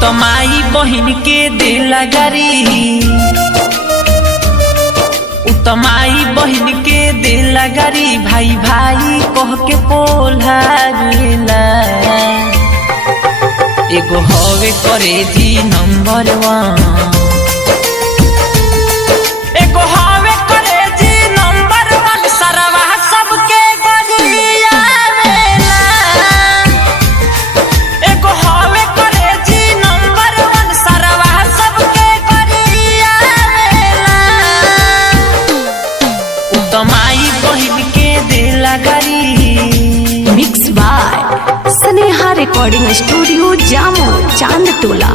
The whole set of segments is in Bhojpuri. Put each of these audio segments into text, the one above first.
तो माई बहन के दिला गारी, तो माई बहन के दिला गारी, भाई भाई कह के पोल्हारेला। एगो हवे करे जी नंबर 1, एगो हवे करे जी नंबर 1, सरवा सबके गरियावेला। एगो हवे करे जी नंबर 1, सरवा सबके गरियावेला। तो माई बहन के दिला गारी। Mix by Sneha recording studio Jamo Chand Tola.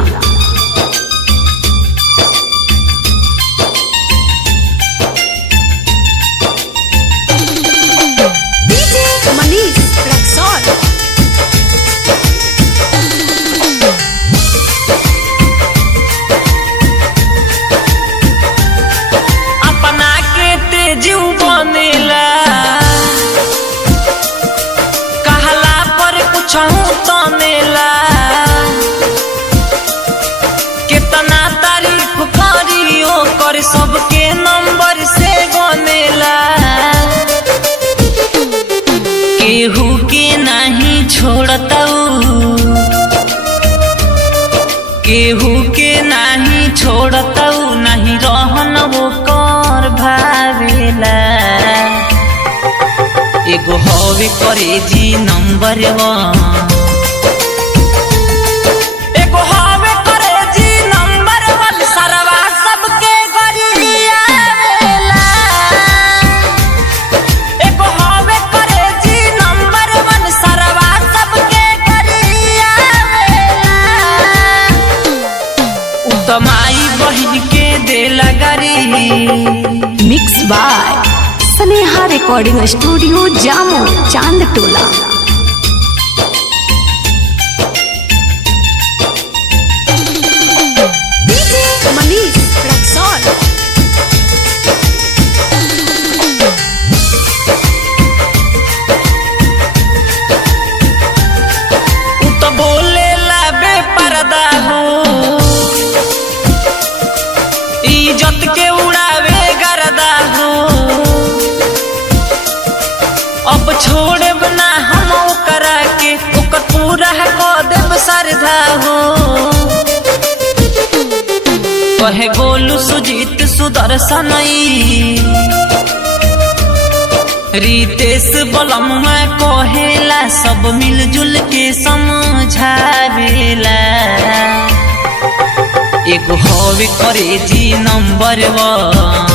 DJ Manish Raxaul. अपना के तेजू बनेला, कहला पर कुछ तनेला। कितना तारीफ करियो कर सबके नंबर से गनेला। केहू के नहीं छोड़ताऊ, केहू के नहीं छोड़ताऊ, नहीं रहन वो कर भावेला। एगो हवे करे जी नंबर 1, एगो हवे करे जी नंबर 1, सरवा सबके गरियावेला। एगो हवे करे जी नंबर 1, सरवा सबके गरियावेला। तो माई बहन के दिला गारी। Mix by Sneha recording studio Jamo Chand Tola. DJ Manish Raxaul. तो बोलेला बेपर्दा हो, इज्जत के उड़ावे गर्दा हो। अब छोड़े बना हम ओकरा के, ओकर पूरा क देब श्रद्धा हो। कहे गोलू सुजीत सुदर्शन, रितेश बलम कहेला, सब मिलजुल के समझावेला। एगो हवे करे जी नंबर 1,